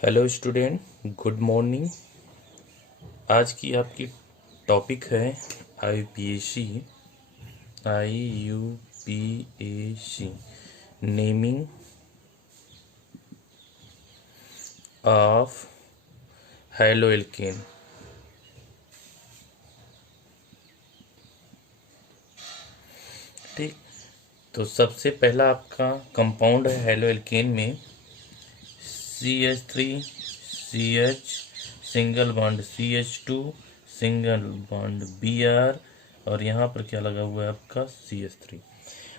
Hello student, good morning. आज की आपकी टॉपिक है I U P A C naming of haloalkane. ठीक, तो सबसे पहला आपका कंपाउंड है हैलोएल्केन में CH3 CH single bond CH2 single bond Br और यहाँ पर क्या लगा हुआ है आपका CH3।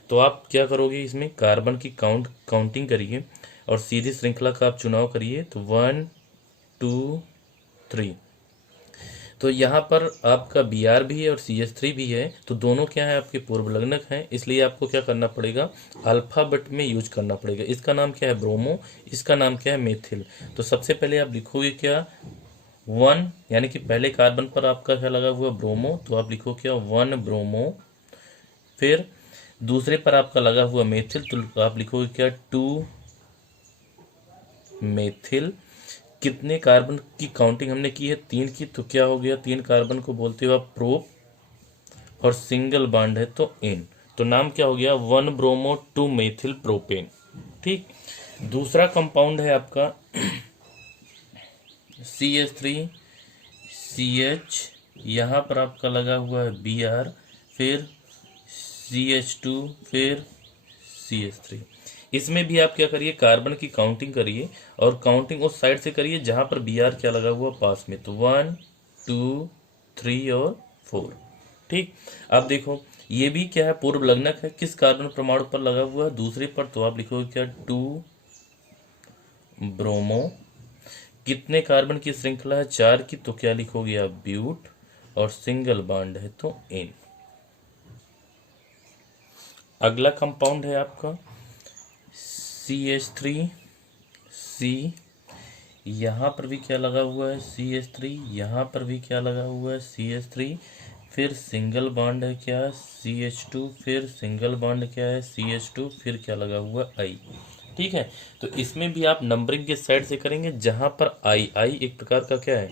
तो आप क्या करोगे, इसमें कार्बन की काउंटिंग करिए और सीधी श्रृंखला का आप चुनाव करिए। तो 1 2 3। तो यहाँ पर आपका Br भी है और CH3 भी है, तो दोनों क्या है आपके पूर्व लगनक हैं, इसलिए आपको क्या करना पड़ेगा, अल्फाबेट में यूज करना पड़ेगा। इसका नाम क्या है ब्रोमो, इसका नाम क्या है मेथिल। तो सबसे पहले आप लिखोगे क्या 1, यानी कि पहले कार्बन पर आपका क्या लगा हुआ ब्रोमो, तो आप लिखो क्या 1 ब्रोमो। फिर दूसरे पर आपका लगा हुआ मेथिल, तो आप लिखोगे क्या 2 मेथिल। कितने कार्बन की काउंटिंग हमने की है 3 की, तो क्या हो गया 3 कार्बन को बोलते हो आप प्रोप और सिंगल बॉन्ड है तो एन। तो नाम क्या हो गया 1 ब्रोमो 2 मेथिल प्रोपेन। ठीक, दूसरा कंपाउंड है आपका CH3 CH, यहाँ पर आपका लगा हुआ है Br, फिर CH2, फिर CH3। इसमें भी आप क्या करिए, कार्बन की काउंटिंग करिए और काउंटिंग उस साइड से करिए जहां पर Br क्या लगा हुआ पास में। तो 1 2 3 और 4। ठीक, अब देखो ये भी क्या है पूर्व लग्नक है, किस कार्बन परमाणु पर लगा हुआ है, दूसरे पर। तो आप लिखोगे क्या 2 ब्रोमो। कितने कार्बन की श्रृंखला है 4 की, तो क्या लिखोगे आप ब्यूट और सिंगल बॉन्ड है तो एन। अगला कंपाउंड है आपका CH3C, यहाँ पर भी क्या लगा हुआ है CH3, यहाँ पर भी क्या लगा हुआ है CH3, फिर सिंगल बॉन्ड है क्या CH2, फिर सिंगल बॉन्ड क्या है CH2, फिर क्या लगा हुआ I। ठीक है, तो इसमें भी आप नंबरिंग के साइड से करेंगे जहां पर आई एक प्रकार का क्या है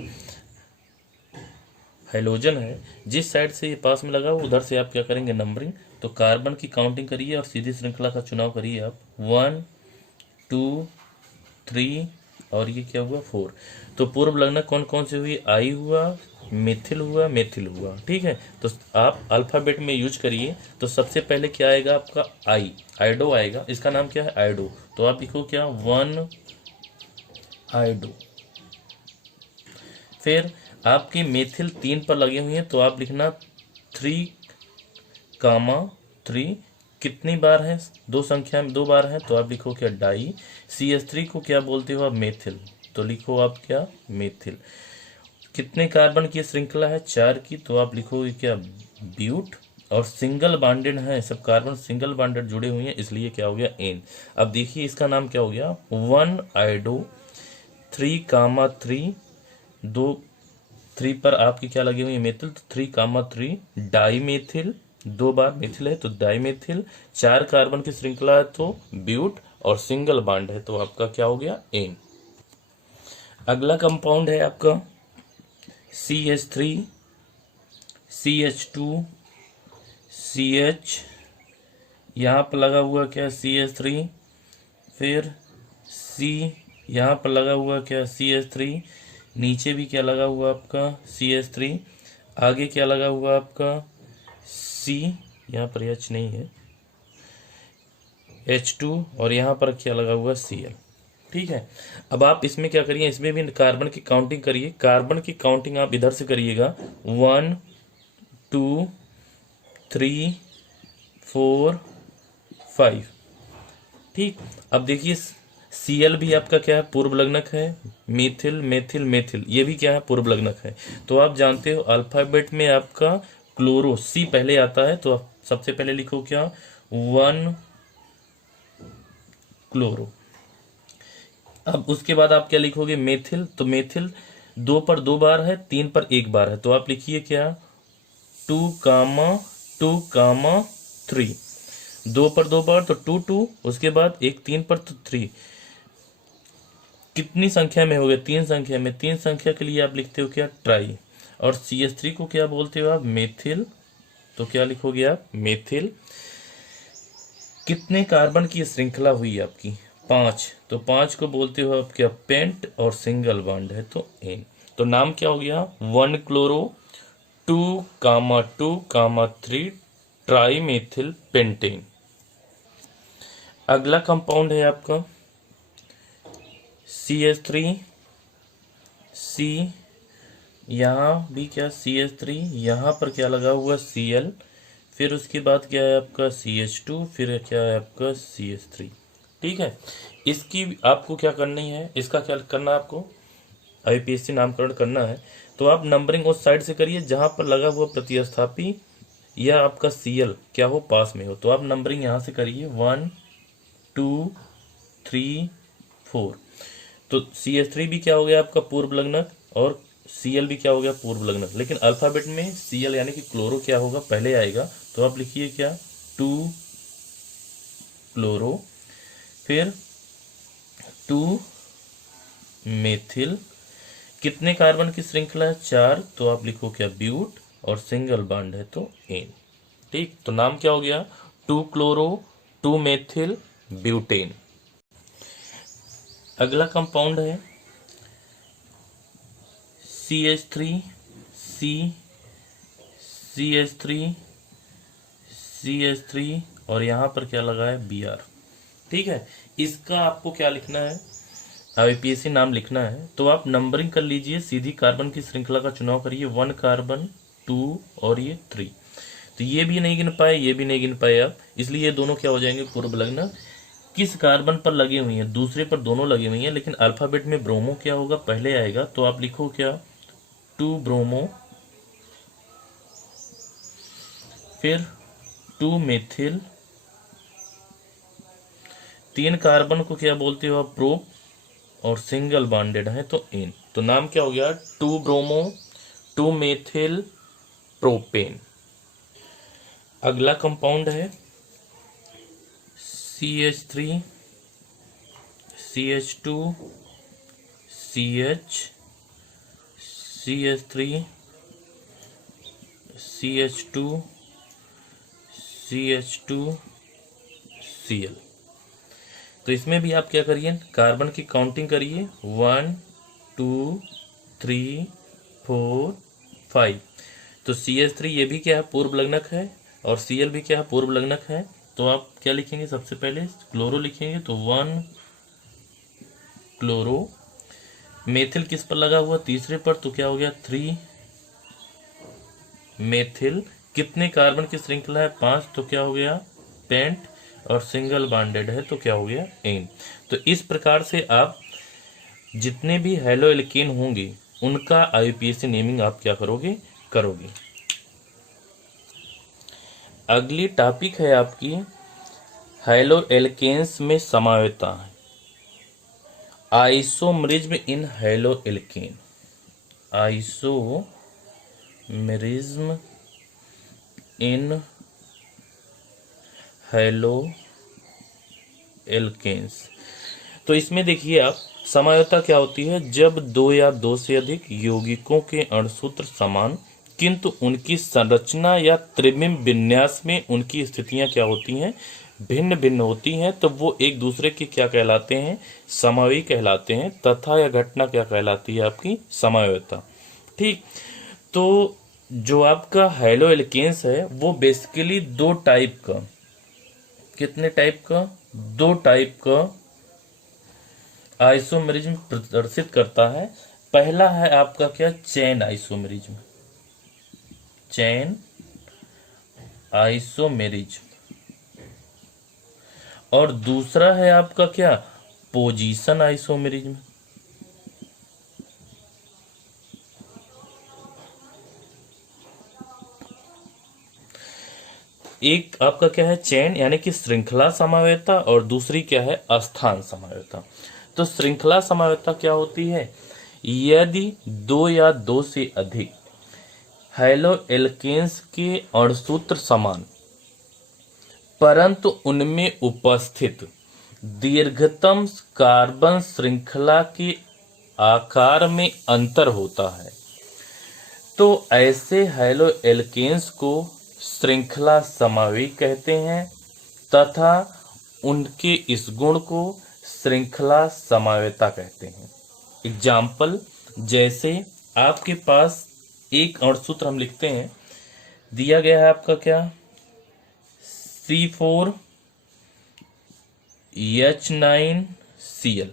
हाइड्रोजन है, जिस साइड से ये पास में लगा हुआ उधर से आप क्या करेंगे नंबरिंग। तो कार्बन की काउंटिंग करिए और सीधी श्रृंखला का चुनाव करिए आप 1 2 3 और ये क्या हुआ 4। तो पूर्व लगनक कौन कौन से हुई, आई हुआ, मिथिल हुआ, मेथिल हुआ। ठीक है, तो आप अल्फाबेट में यूज करिए। तो सबसे पहले क्या आएगा आपका आइडो आएगा, इसका नाम क्या है आइडो। तो आप लिखो क्या 1 आइडो। फिर आपके मेथिल 3 पर लगे हुए हैं, तो आप लिखना 3 3। कितनी बार है, दो संख्या में 2 बार है, तो आप लिखो क्या डाई। CH3 को क्या बोलते हो आप मेथिल, तो लिखो आप क्या मेथिल। कितने कार्बन की श्रृंखला है 4 की, तो आप लिखोगे क्या ब्यूट और सिंगल बॉन्डेड है, सब कार्बन सिंगल बॉन्डेड जुड़े हुए हैं, इसलिए क्या हो गया एन। अब देखिए इसका नाम क्या हो गया 1 आइडो 3 2 3 पर आपकी क्या लगी हुई है मेथिल, तो 3 डाई मेथिल, 2 बार मेथिल है तो डाई मेथिल। 4 कार्बन की श्रृंखला है तो ब्यूट और सिंगल बॉन्ड है तो आपका क्या हो गया एन। अगला कंपाउंड है आपका CH3 CH2 CH, यहाँ पर लगा हुआ क्या CH3, फिर C, यहाँ पर लगा हुआ क्या CH3, नीचे भी क्या लगा हुआ आपका CH3, आगे क्या लगा हुआ आपका C, यहाँ पर H नहीं है H2 और यहाँ पर क्या लगा हुआ Cl। ठीक है, अब आप इसमें क्या करिए, इसमें भी कार्बन की काउंटिंग करिए। कार्बन की काउंटिंग आप इधर से करिएगा 1 2 3 4 5। ठीक, अब देखिए Cl भी आपका क्या है पूर्व लग्नक है, मिथिल मेथिल मेथिल ये भी क्या है पूर्व लग्नक है। तो आप जानते हो अल्फाबेट में आपका क्लोरो C पहले आता है, तो आप सबसे पहले लिखो क्या 1 क्लोरो। अब उसके बाद आप क्या लिखोगे मेथिल, तो मेथिल 2 पर 2 बार है, 3 पर 1 बार है, तो आप लिखिए क्या 2 3। 2 पर 2 बार तो 2 2, उसके बाद एक 3 पर तो 3। कितनी संख्या में हो गया? 3 संख्या में। 3 संख्या के लिए आप लिखते हो क्या? ट्राई। और CH3 को क्या बोलते हो आप? मेथिल। तो क्या लिखोगे आप? मेथिल। कितने कार्बन की श्रृंखला हुई आपकी? 5। तो 5 को बोलते हो आप क्या? पेंट। और सिंगल बॉन्ड है तो एन। तो नाम क्या हो गया? 1 क्लोरो 2,2,3 ट्राई मेथिल पेंटेन। अगला कंपाउंड है आपका CH3 C। यहाँ भी क्या? CH3, यहाँ पर क्या लगा हुआ? Cl। फिर उसके बाद क्या है आपका? CH2। फिर क्या है आपका? CH3। ठीक है। इसकी आपको क्या करनी है? इसका क्या करना है आपको? IUPAC नामकरण करना है तो आप नंबरिंग उस साइड से करिए जहां पर लगा हुआ प्रतिस्थापी या आपका Cl क्या हो? पास में हो। तो आप नंबरिंग यहां से करिए 1 2 3 4। तो CH3 भी क्या हो गया आपका? पूर्व लग्नक। और Cl भी क्या हो गया? पूर्व लग्नक। लेकिन अल्फाबेट में Cl यानी कि क्लोरो क्या होगा? पहले आएगा। तो आप लिखिए क्या? 2 क्लोरो, फिर 2 मेथिल। कितने कार्बन की श्रृंखला है? 4। तो आप लिखो क्या? ब्यूट। और सिंगल बॉन्ड है तो एन। ठीक। तो नाम क्या हो गया? 2 क्लोरो 2 मेथिल ब्यूटेन। अगला कंपाउंड है CH3 C CH3 CH3 और यहाँ पर क्या लगा है? Br। ठीक है। इसका आपको क्या लिखना है? IUPAC नाम लिखना है। तो आप नंबरिंग कर लीजिए, सीधी कार्बन की श्रृंखला का चुनाव करिए। 1 कार्बन 2 और ये 3। तो ये भी नहीं गिन पाए, ये भी नहीं गिन पाए आप, इसलिए ये दोनों क्या हो जाएंगे? पूर्व लग्न। किस कार्बन पर लगी हुई है? दूसरे पर दोनों लगी हुई है, लेकिन अल्फाबेट में ब्रोमो क्या होगा? पहले आएगा। तो आप लिखो क्या? 2 ब्रोमो, फिर 2 मेथिल। 3 कार्बन को क्या बोलते हो आप? प्रोप। और सिंगल बॉन्डेड है तो एन। तो नाम क्या हो गया? 2 ब्रोमो 2 मेथिल प्रोपेन। अगला कंपाउंड है CH3 CH2 CH CH3 CH2 CH2 Cl। तो इसमें भी आप क्या करिए? कार्बन की काउंटिंग करिए। 1 2 3 4 5। तो CH3 ये भी क्या है? पूर्व लग्नक है। और Cl भी क्या है? पूर्व लग्नक है। तो आप क्या लिखेंगे? सबसे पहले क्लोरो लिखेंगे। तो 1 क्लोरो। मेथिल किस पर लगा हुआ? तीसरे पर। तो क्या हो गया? 3 मेथिल। कितने कार्बन की श्रृंखला है? 5। तो क्या हो गया? पेंट। और सिंगल बॉन्डेड है तो क्या हो गया? एन। तो इस प्रकार से आप जितने भी हैलो एल्केन होंगे उनका IUPAC नेमिंग आप क्या करोगे? करोगे। अगली टॉपिक है आपकी हैलो एल्केन्स में समावेता है। Isomerism in halo alkane. Isomerism in halo alkanes. तो इसमें देखिए आप, समायोता क्या होती है? जब 2 या 2 से अधिक यौगिकों के अणुसूत्र समान किंतु उनकी संरचना या त्रिमिम विन्यास में उनकी स्थितियां क्या होती हैं? भिन्न भिन्न होती हैं। तो वो एक दूसरे के क्या कहलाते हैं? समावी कहलाते हैं। तथा यह घटना क्या कहलाती है? आपकी समायोता। ठीक। तो जो आपका हैलो एल्केन्स है वो बेसिकली 2 टाइप का, कितने टाइप का? 2 टाइप का आइसोमेरिज्म प्रदर्शित करता है। पहला है आपका क्या? Chain isomerism. Chain isomerism. और दूसरा है आपका क्या? Position isomerism. एक आपका क्या है? चेन यानी कि श्रृंखला समावेता। और दूसरी क्या है? स्थान समावेता। तो श्रृंखला समावेता क्या होती है? यदि 2 या 2 से अधिक हैलो एल्केन्स के अणुसूत्र समान परंतु उनमें उपस्थित दीर्घतम कार्बन श्रृंखला के आकार में अंतर होता है, तो ऐसे हैलो एल्केन्स को श्रृंखला समवी कहते हैं तथा उनके इस गुण को श्रृंखला समवेता कहते हैं। एग्जाम्पल, जैसे आपके पास एक अणुसूत्र हम लिखते हैं, दिया गया है आपका क्या, C4H9Cl,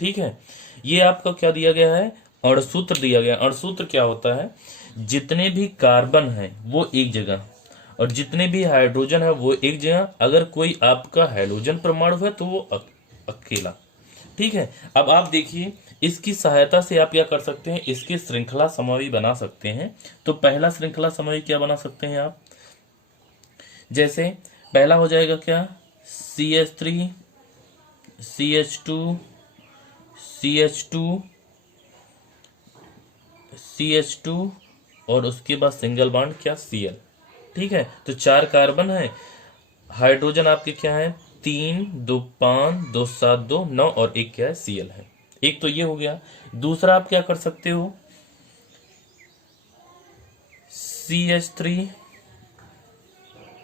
ठीक है। ये आपका क्या दिया गया है, अणुसूत्र दिया गया। अणुसूत्र क्या होता है, जितने भी कार्बन हैं वो एक जगह और जितने भी हाइड्रोजन है वो एक जगह, अगर कोई आपका हाइड्रोजन परमाणु है तो वो अकेला, ठीक है। अब आप देखिए, इसकी सहायता से आप क्या कर सकते हैं, इसकी श्रृंखला समवी बना सकते हैं। तो पहला श्रृंखला समवी क्या बना सकते हैं आप, जैसे पहला हो जाएगा क्या, CH3 CH2 CH2 CH2 और उसके बाद सिंगल बॉन्ड क्या, Cl, ठीक है। तो 4 कार्बन है, हाइड्रोजन आपके क्या है, 3 2 5 2 7 2 9 और एक क्या है, Cl है। एक तो ये हो गया। दूसरा आप क्या कर सकते हो, CH3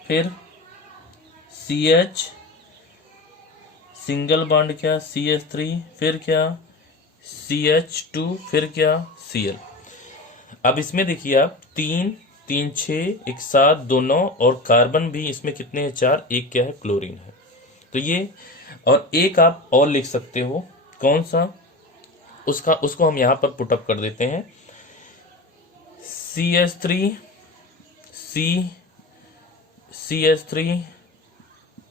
फिर CH सिंगल बॉन्ड क्या, CH3 फिर क्या, CH2 फिर क्या, Cl। अब इसमें देखिए आप 3 3 6 1 7 2 9 और कार्बन भी इसमें कितने हैं, 4, एक क्या है, क्लोरीन है। तो ये, और एक आप और लिख सकते हो, कौन सा, उसको हम यहां पर पुटअप कर देते हैं, CH3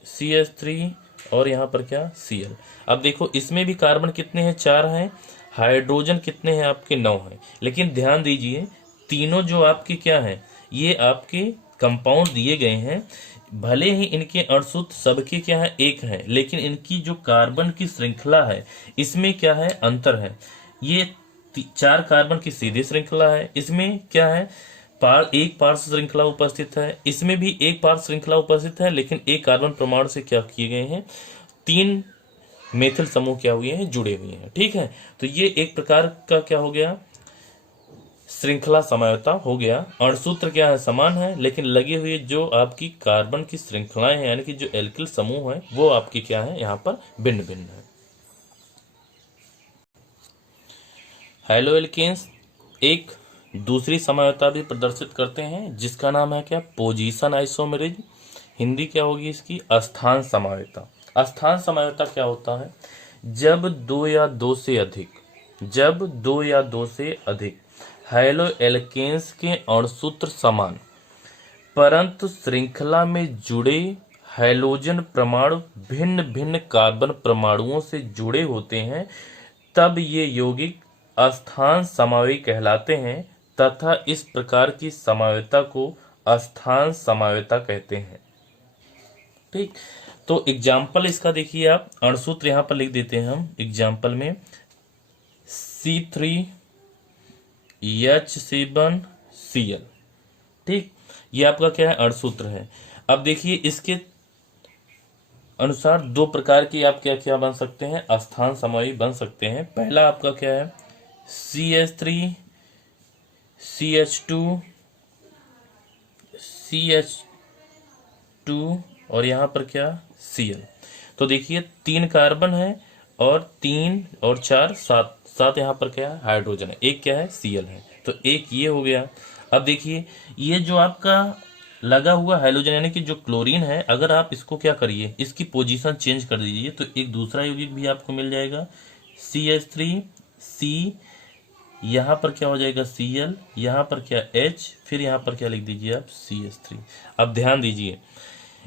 CH3 और यहां पर क्या, Cl। अब देखो इसमें भी कार्बन कितने हैं, 4 हैं, हाइड्रोजन कितने हैं आपके, 9 हैं। लेकिन ध्यान दीजिए, तीनों जो आपके क्या हैं, ये आपके कंपाउंड दिए गए हैं, भले ही इनके अणुसूत्र सबके क्या है, एक है, लेकिन इनकी जो कार्बन की श्रृंखला है इसमें क्या है, अंतर है। ये 4 कार्बन की सीधी श्रृंखला है, इसमें क्या है, एक पार्श्व श्रृंखला उपस्थित है, इसमें भी एक पार्श्व श्रृंखला उपस्थित है, लेकिन एक कार्बन परमाणु से क्या किए गए हैं, 3 मेथिल समूह क्या हुए हैं, जुड़े हुए हैं, ठीक है। तो ये एक प्रकार का क्या हो गया, श्रृंखला समवेता हो गया। अणुसूत्र क्या है, समान है, लेकिन लगे हुए जो आपकी कार्बन की श्रृंखलाएं हैं, यानी कि जो एल्किल समूह है वो आपकी क्या है, यहाँ पर भिन्न भिन्न है। हैलो एल्केन्स एक दूसरी समवेता भी प्रदर्शित करते हैं, जिसका नाम है क्या, पोजीशन आइसोमेरिज्म। हिंदी क्या होगी इसकी, स्थान समवेता। स्थान समवेता क्या होता है, जब दो या दो से अधिक हैलो एल्केन्स के अणुसूत्र समान परंतु श्रृंखला में जुड़े हैलोजन परमाणु भिन्न भिन्न कार्बन परमाणुओं से जुड़े होते हैं, तब ये यौगिक स्थान समवी कहलाते हैं तथा इस प्रकार की समवेता को स्थान समवेता कहते हैं, ठीक। तो एग्जाम्पल इसका देखिए आप, अणुसूत्र यहां पर लिख देते हैं हम एग्जाम्पल में, C3H7Cl, ठीक। ये आपका क्या है, अणुसूत्र है। अब देखिए इसके अनुसार 2 प्रकार की आप क्या क्या बन सकते हैं, स्थान समवी बन सकते हैं। पहला आपका क्या है, CH3 CH2 और यहां पर क्या, Cl। तो देखिए 3 कार्बन है और 3 और 4 7 यहाँ पर क्या है, हाइड्रोजन है, एक क्या है, Cl है। तो एक ये हो गया। अब देखिए ये जो आपका लगा हुआ हाइड्रोजन यानी कि जो क्लोरीन है, अगर आप इसको क्या करिए, इसकी पोजीशन चेंज कर दीजिए तो एक दूसरा यौगिक भी आपको मिल जाएगा, CH3C, यहाँ पर क्या हो जाएगा, Cl, यहाँ पर क्या H, फिर यहाँ पर क्या लिख दीजिए आप, CH3। अब ध्यान दीजिए,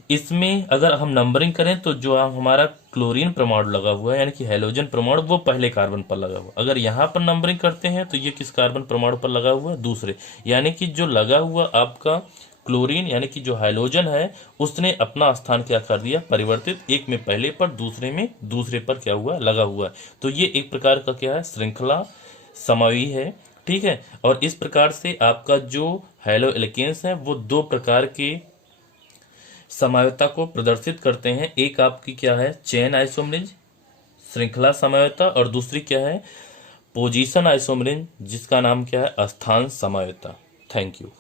इसमें अगर हम नंबरिंग करें तो जो हमारा क्लोरीन परमाणु लगा हुआ है यानी कि हैलोजन परमाणु, वो पहले कार्बन पर लगा हुआ। अगर यहाँ पर नंबरिंग करते हैं तो ये किस कार्बन परमाणु पर लगा हुआ है, दूसरे। यानी कि जो लगा हुआ आपका क्लोरीन यानी कि जो हाइलोजन है, उसने अपना स्थान क्या कर दिया, परिवर्तित, एक में पहले पर, दूसरे में दूसरे पर क्या हुआ, लगा हुआ है। तो ये एक प्रकार का क्या है, श्रृंखला समवी है, ठीक है। और इस प्रकार से आपका जो हैलो एल्केन्स है वो 2 प्रकार के समयोता को प्रदर्शित करते हैं। एक आपकी क्या है, चेन आइसोमरेज श्रृंखला समयोता, और दूसरी क्या है, पोजीशन आइसोमरेज जिसका नाम क्या है, स्थान समयोता। Thank you.